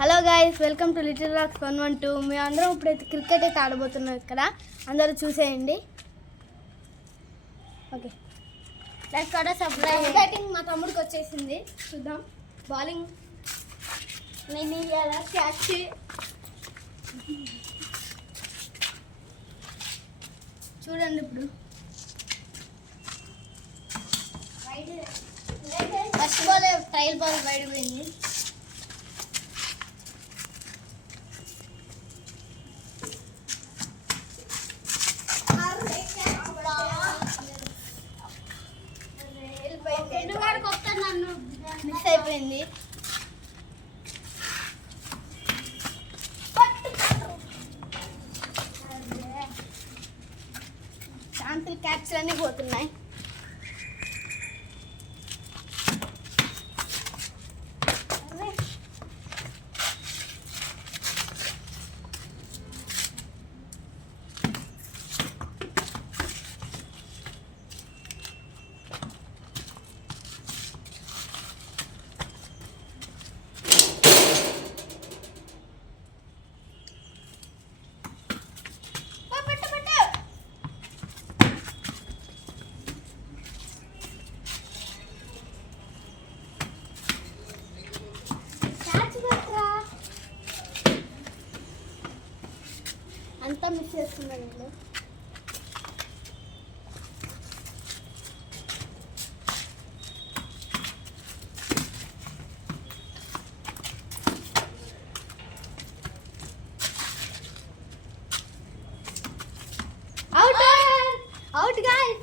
Hello guys, welcome to Little Rocks 112. మేము అందరం ఇప్పుడైతే క్రికెట్ అయితే ఆడబోతున్నాం. ఇక్కడ అందరూ చూసేయండి. ఓకే, లైక్ కూడా సబ్స్క్రైబ్. బ్యాటింగ్ మా తమ్ముడికి వచ్చేసింది, చూద్దాం. బౌలింగ్ నేను క్యాచ్. చూడండి ఇప్పుడు ఫస్ట్ బాల్ ట్రయల్ బాల్ బయట పోయింది. మిస్ అయిపోయింది. శాంతిల్ క్యాప్స్ అన్నీ పోతున్నాయి. అంతా మిస్ చేస్తున్నాను నేను. అవుట్ గైస్,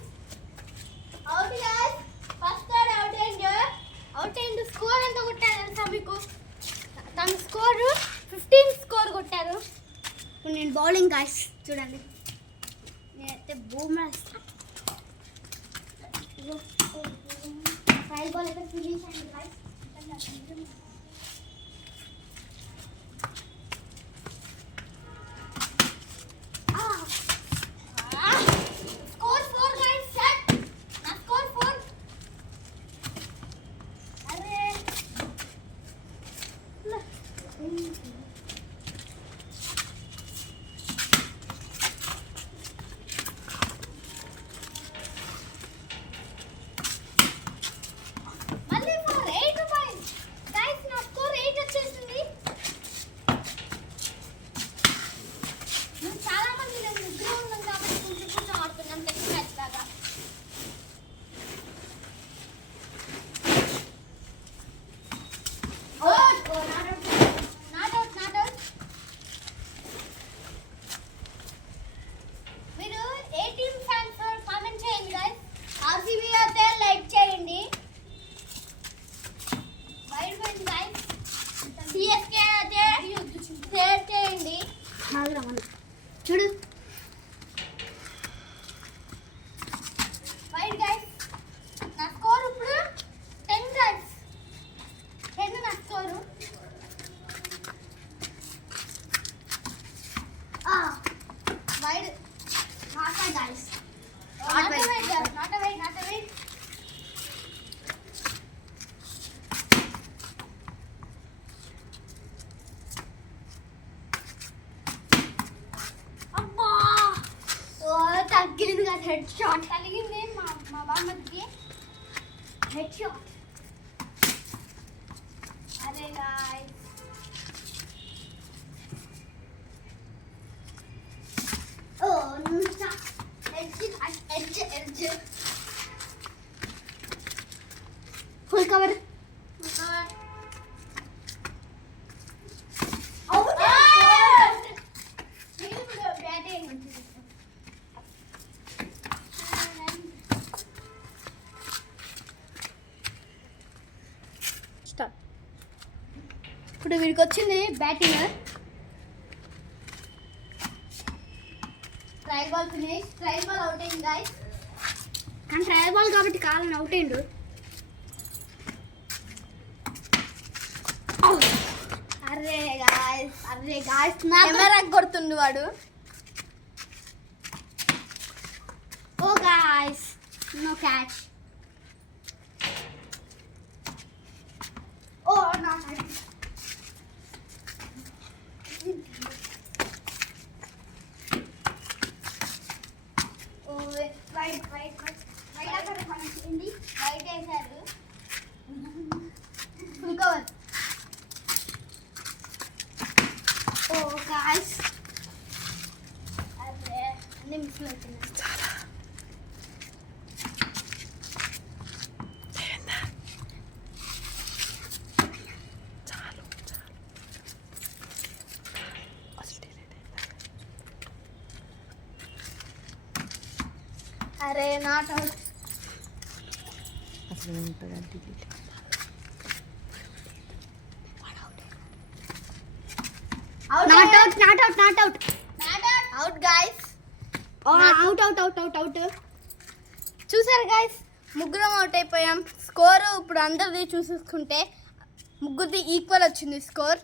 ఫస్ట్ అవుట్ అయింది. స్కోర్ ఎంత కొట్టారు తెలుసా మీకు? తన స్కోర్ 15 స్కోర్ కొట్టారు. ఇప్పుడు నేను బౌలింగ్ గాయస్ చూడండి. నేనైతే బూమ్రా ట్రయల్ బాల్ అయితే ఫినిష్ అయింది గాయస్. Score 4 guys. సెట్ నా స్కోర్ 4. అరే చూడు వైట్ గైస్. నా స్కోర్ ఇప్పుడు 10 గైస్. 10 నా score. Wait not guys. Not wait. తగ్గింది కదా, హెడ్ షాట్ తగిలింది మా బామ్మకి. Head shot. అరే guys, oh edge full cover. ఇప్పుడు వీడికి వచ్చింది batting. Trial ball finish. Trial ball out అయింది గాయ్స్. కానీ ట్రయల్ బాల్ కాబట్టి కాలని అవుట్ అయిండు. అరే గాయ్స్ కెమెరా కొడుతుండు వాడు. Oh guys, no catch. Oh నా గాయ్స్. అరే అన్నీ మిస్ అవుతున్నాయి. అరే నాట్ అవుట్. అసలు ఉంటుందండి not out not out not out out guys. Out చూసారు గాయ్స్, ముగ్గురం అవుట్ అయిపోయాం. స్కోర్ ఇప్పుడు అందరిది చూసుకుంటే ముగ్గురిది ఈక్వల్ వచ్చింది స్కోర్.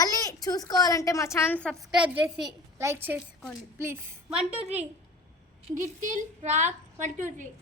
మళ్ళీ చూసుకోవాలంటే మా ఛానల్ సబ్స్క్రైబ్ చేసి లైక్ చేసుకోండి ప్లీజ్. 1 2 3 లిటిల్ రాక్ 1 2 3.